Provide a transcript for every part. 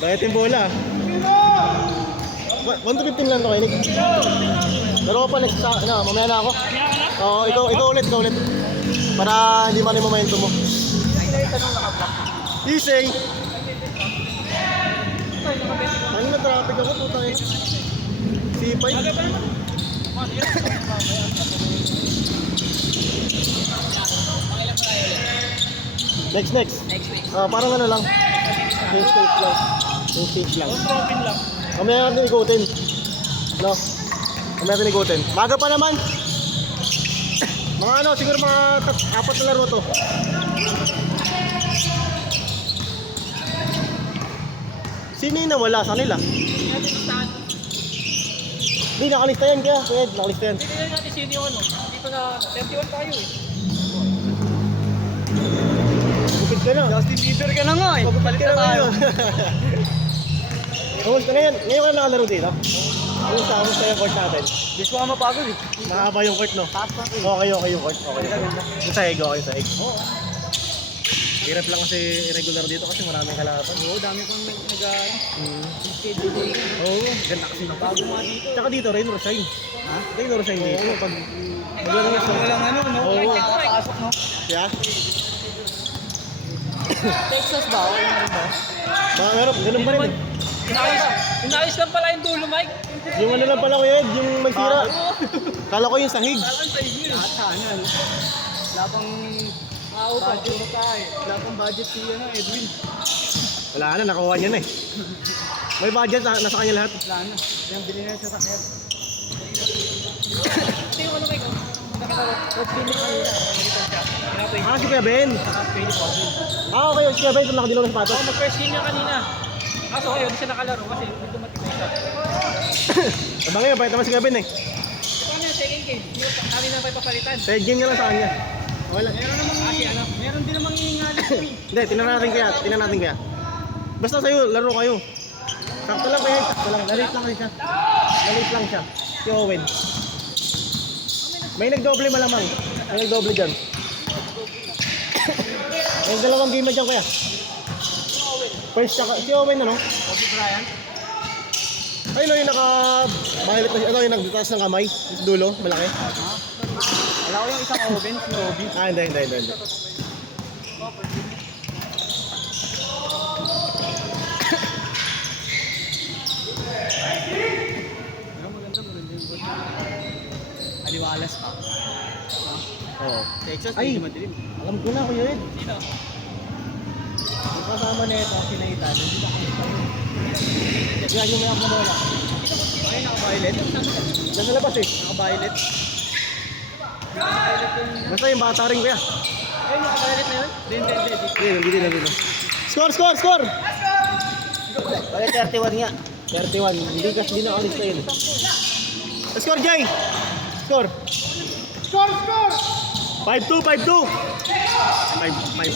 Bakit yung bola? 1 to 15 lang to, Enig. Pero pa next sa, mamaya na ako. Oo, ikaw ulit. Para hindi man yung momentum mo. Isay! Ano na traffic ako, putang ina. C5. Next. Parang ano lang. Yung stage lang. Mamaya natin ikutin. No? Mamaya natin ikutin. Maga pa naman. Mga ano, siguro mga 4 na laro to. Sino yung nawala sa kanila? Hindi, nakalista yan kaya. Kuya, nakalista yan. Hindi natin sino yung ano. Hindi pa na 31 tayo eh. Gupit ka na. Justin Bieber ka na nga eh. Palit na tayo. Kamusta ngayon? Ngayon ka na nakalaro dito? Kamusta yung court natin? Di ko mapagod eh. Mahaba yung court, no? Okay yung court. Yung sahig, okay sahig. Oo. Hirap lang kasi irregular dito kasi maraming kalaban. Oo, dami pang nag-schedule dito. Oo, ganda kasi ng Bago mga dito. Tsaka dito, rain or shine. Ha? Rain or shine dito. Pag maglaro na siya. Walang ano, no? Oo. Nakakasok, no? Yeah? Texas ba? Wala ba? Baka meron, ganun pa rin eh. Inayos lang pala yung dulo, Mike. Yung ano lang pala ko yun, yung may sira. Kala ko yung sahig. Lahat sana, no? Wala pang budget tayo. Wala pang budget si Edwin. Wala na, nakuha niya na eh. May budget, nasa kanya lahat. Wala na. Yung bilhin na sa sakyan. Ito yung ano, Mike. Coach Philip kanina. Si Kuya Ben. Saka Philip Oden. Okay, si Kuya Ben, ito nakadilaw ng sapatos. Mag-first game niya kanina. Kaso ayun, siya nakalaro kasi hindi dumating na siya. Sabagay, bakit naman si Kuya Ben eh. Ito ano yung second game. Kami na may papalitan. Third game niya lang sa kanya. Wala. Meron namang meron din namang hihingali. Hindi, tinan natin kaya. Basta sa'yo, laro kayo. Sakto lang kaya, Lalit lang siya. Si Owen. May nagdoble malamang. May nagdoble dyan. May dalawang game na dyan kaya. First tsaka, si Owen ano? Kobe Bryant. Ayun no, yung naka-violet na, yung nagtatas ng kamay. Sa dulo, malaki. Wala ko yung isang Owen, si Kobe. Hindi. Pero maganda yung goal. Aliwalas pa. Oo. Texas, Ay! medyo madilim. Alam ko na, Kuya Ed. Sino? Yung kasama na ito, sinaitan. Hindi ba kami pa rin? Kaya yung may ako na bola. Ay, naka-violet. Diyan sa labas eh. Naka-violet. Basta yung bata rin kuya. Ay, naka-violet na yun? Hindi. Hindi. Score! Bakit 31 nga? 31. Hindi kasi di nakalista yun. Score, Jay! Score! 5-2. 5-2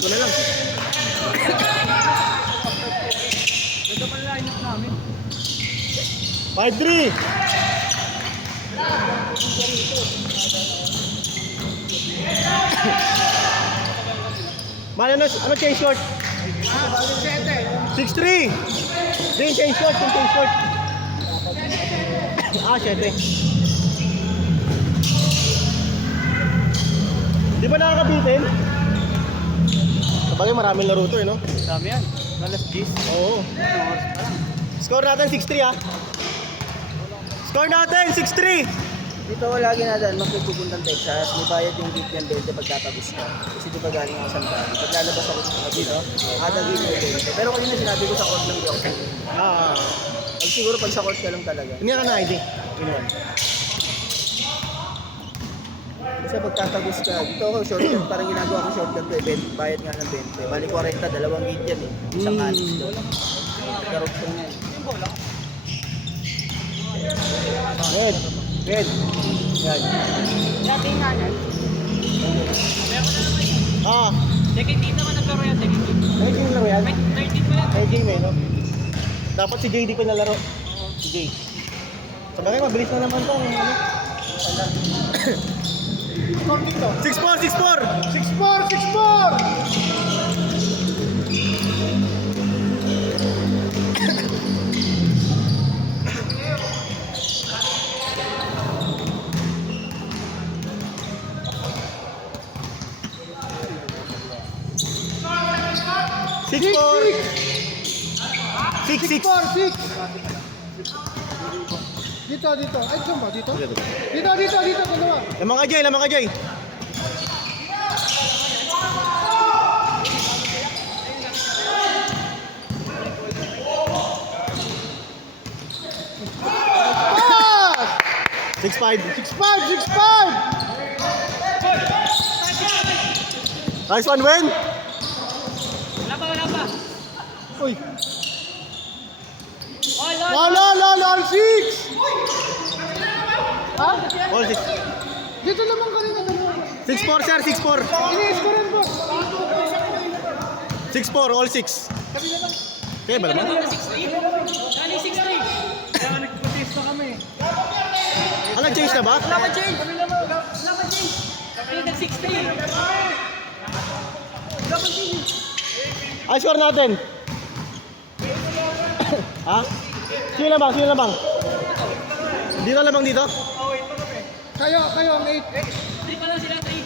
na lang. Ganda pala line-up namin. 5-3. Ano change short? 6-3. Din change short. 7. Di ba nakakabitin? Sabagay maraming laro to eh, no? Dami yan. Malas 10. Oo. Score natin 6-3 ah. Score natin 6-3. Dito ko lagi na daan, magpupuntang Texas, may bayad yung gate yan 20 pagtatapos ka. Kasi di ba galing ako sa Santana. Paglalabas ako sa dito, kada gate may 20. Pero kanina sinabi ko sa court lang di ako sa gate. Pag siguro pag sa court ka lang talaga. Hindi ka na ID. Inuwan. Basta pagtatapos ka, dito ako shortcut, parang ginagawa ko shortcut to, bayad nga ng 20. Bali 40, dalawang gate yan eh. Isang alis doon. Karot ko nga eh. Red. Yan. Dati nga na. Second team naman naglaro yan, second team. Ay, game laro yan? 13 pa yan. Ay, game eh, no? Dapat si JD ko nalaro. Si Jay. Sabagay, mabilis na naman to. Score dito. 6-4. 6-4. 6-6. 6. Dito. Ay, ito mo, dito. Dito, dalawa. Lamang ka, Jay. Pass! 6-5. 6-5. Nice one, win. Wala pa. Uy. All. All 6! Ha? All 6. Dito naman ka rin na dalawa. 6-4, sir. 6-4. Ini-scorean mo. 6-4, all 6. Kaya ba naman? Nani 6-3. Kaya nagpatis na kami. Nag-change na ba? Wala pa change. Kaya nag-6-3. Ay, score natin. Ha? Sino lamang? Dito lamang dito? Kayo ang 8. 3 pa lang sila, 3.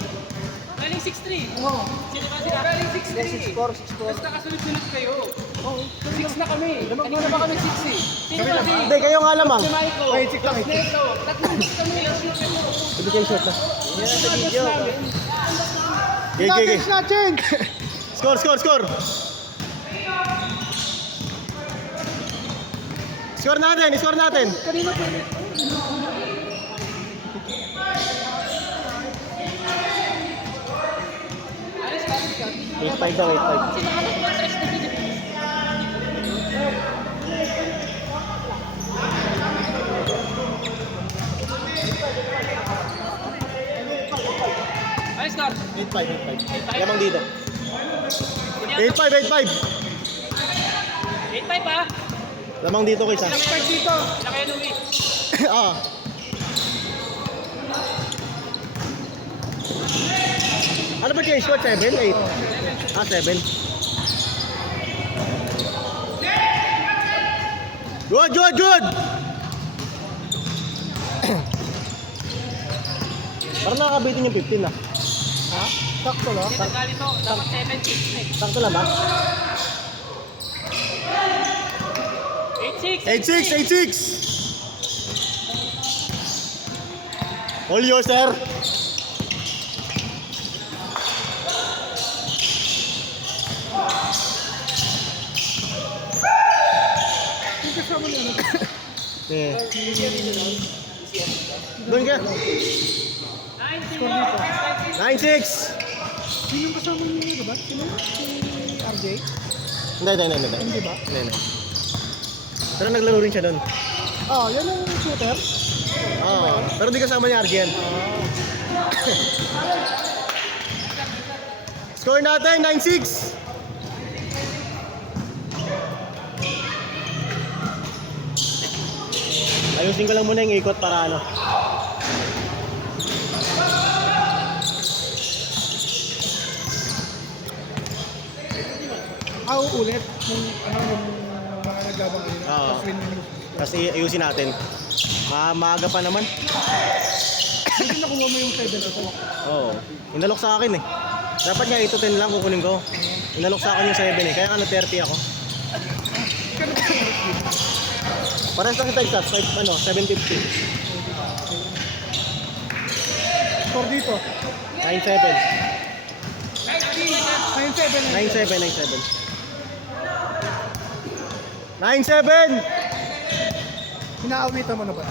Galing 6-3. Oo. Sino ba sila? Galing 6-3. 6-4. Basta kasunod-sunod kayo. 6 na kami. Kanina pa kami 6 eh. Sino ba si? Hindi, kayo nga lamang. Si Maiko. Wait, 6 lang. Neto. Tatlong kami. Ibigay shot na. Yan ang sa video. Okay. Na change. Score. Score natin. Kanina pa. Alis ka. 8-5 daw, 8-5. Sino ka mag-stress na video? Alis ka. 8-5. Lamang dito. 8-5. 8-5 pa. Lamang dito kaysa. Start dito. Sila kayo Louie. Ah. Ano ba change shot? 7? 8? Ah, 7. Good! Parang nakakabitin yung 15 ah. Ha? Sakto lang. Kasi nagkalito. Dapat 7-6 eh. Sakto lang ba? 8-6. 8-6! All yours, sir. Yung kasama niya. Eh. Doon ka. 9-6! Sino yung kasama niya, diba? Sino? Si RJ? Hindi. Hindi ba? Hindi. Pero naglaro rin siya doon. Yan ang shooter. Pero di kasama niya Arjen. Score natin, 9-6! Ayusin ko lang muna yung ikot para ano. Ulit yung mga naglabang kanina. Oo. Tapos win yung Kasi ayusin natin. Maaga pa naman. Hindi nakuha mo yung 7 ito. Oo. Inalok sa akin eh. Dapat nga 8 to 10 lang kukunin ko. Inalok sa akin yung 7 eh. Kaya ano 30 ako. Parang sa Texas, 750. Score dito. 9-7. 9-7. 9-7! Inaawitan mo na ba?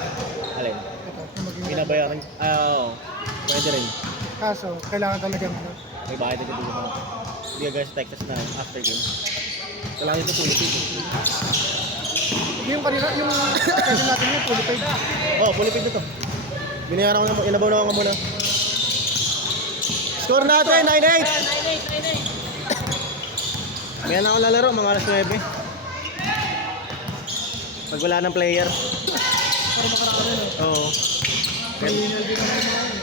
Alin? Ito, yung maging Binabayaran. Oo. Pwede rin. Kaso, kailangan talagang May bayad agad dito mga. Hindi ka guys sa Texas na after game. Kailangan ito fully paid. yung kanina, yung kasi natin yung fully paid. Fully paid ito. Binayaran ko na, inabaw na ako muna. Score natin, 9-8! May na ako lalaro, mga alas 9. Pag wala ng player. Para makaraan na. Oo. Criminal din naman mga yun.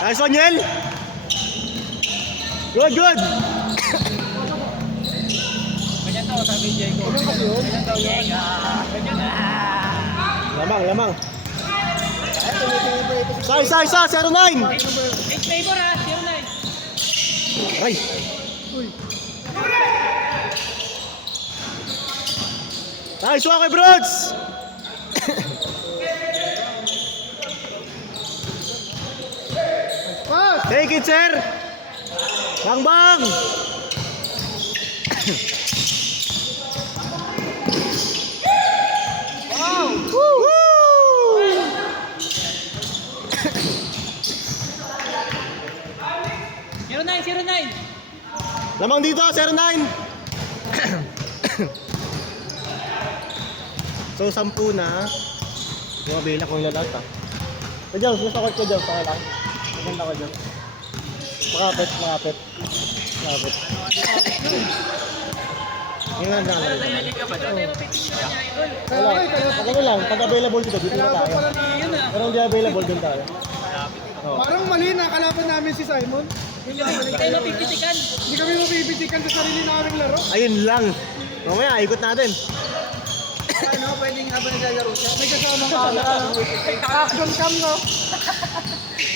Nice one, Yel! Good! Ganyan to, sabi Jay ko. Ano kasi yun? Ganyan daw yun. Ganyan na. Lamang. Ay, tumitingin pa ito. Sa 09! 8 favor ha, 09. Ay! Uy, Nice one kay Brods! Pass! Take it, sir! Bang bang! Wow! Woo! Zero nine. Lamang dito, 09! So, 10 na. Bumabila ko yung lalat ha. Kajal, gusto ko ko dyan, okay lang. Maganda ko dyan. Makapit. Yung nga lang. Wala. Pag ano lang, pag available dito, dito na tayo. Pero hindi available din tayo. Parang mali na kalaban namin si Simon. Hindi tayo napipitikan. Hindi kami mapipitikan sa sarili naming laro. Ayun lang. Mamaya, ikot natin. Ano, pwedeng habang naglalaro siya. May kasama camera. Action cam, no?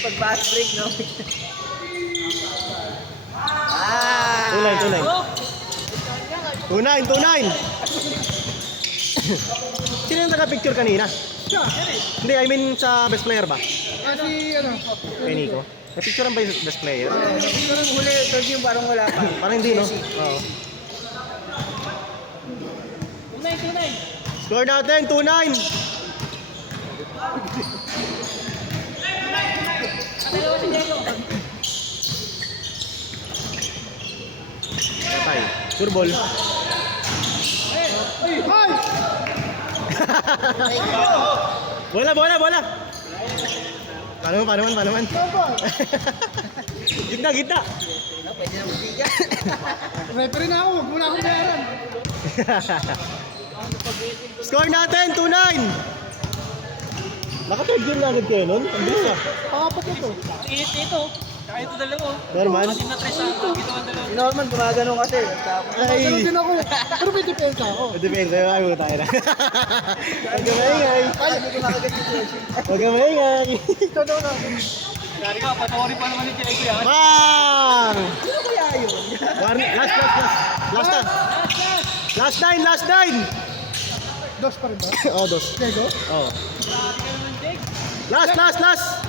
Pag fast break, no? Tunay. Oh! 29! Sino yung taga-picture kanina? Siya. Hindi, I mean sa best player ba? Kasi ano. Kay Nico? Na-picture ba yung best player? Hindi ko nang huli. Third yung parang wala pa. Parang hindi, no? Oo. Tunay. Score natin, 2-9! Dalawa si Diego. Patay. Sure ball. Hi! Bola! Paano man? Baba! Gitna! Pwede na magbiga. Referee na ako, huwag mo na akong bayaran. Score natin, 2-9! Naka-third game na agad kayo nun? Ang bilis ah. Pakapat na to. Init nito. Kaya ito dalawa. Norman? Kasi na-tres ako. Ginawa dalawa. Si Norman, gumagano kasi. Ganun Ay! din ako. Pero may depensa ako. Depende, ayaw mo tayo na. Huwag ka maingay! Hindi ko makagat si Chelsea. Huwag ka maingay! Totoo na. Dari ka, panoorin pa naman ni Diego yan. Bang! Sino kaya yun? Last 9! Dos pa rin ba? Oh, dos. Diego? Oh. Last!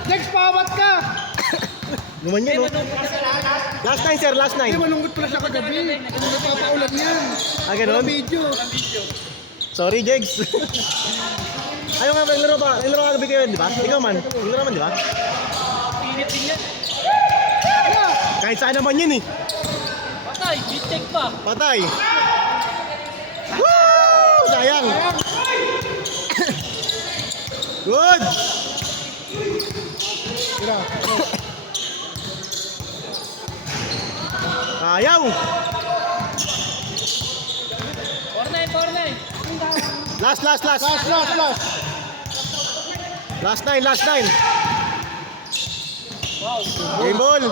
Dex, pawat ka! Gumanyan, no? Last 9, sir, last Hindi, 9. malungkot pala siya kagabi. Kung napapaulan yan. Ah, ganun? Walang video. Sorry, Jegs. Ayaw nga, naglaro ba? Naglaro ka gabi kayo, di ba? Ikaw man. Naglaro man, di ba? Init din yan. Kahit saan naman yun, eh. Patay, check pa. Patay. Woo! Sayang. Good. Tira. Ayaw. 4-9. Last. Last. Last 9. Wow. Game ball.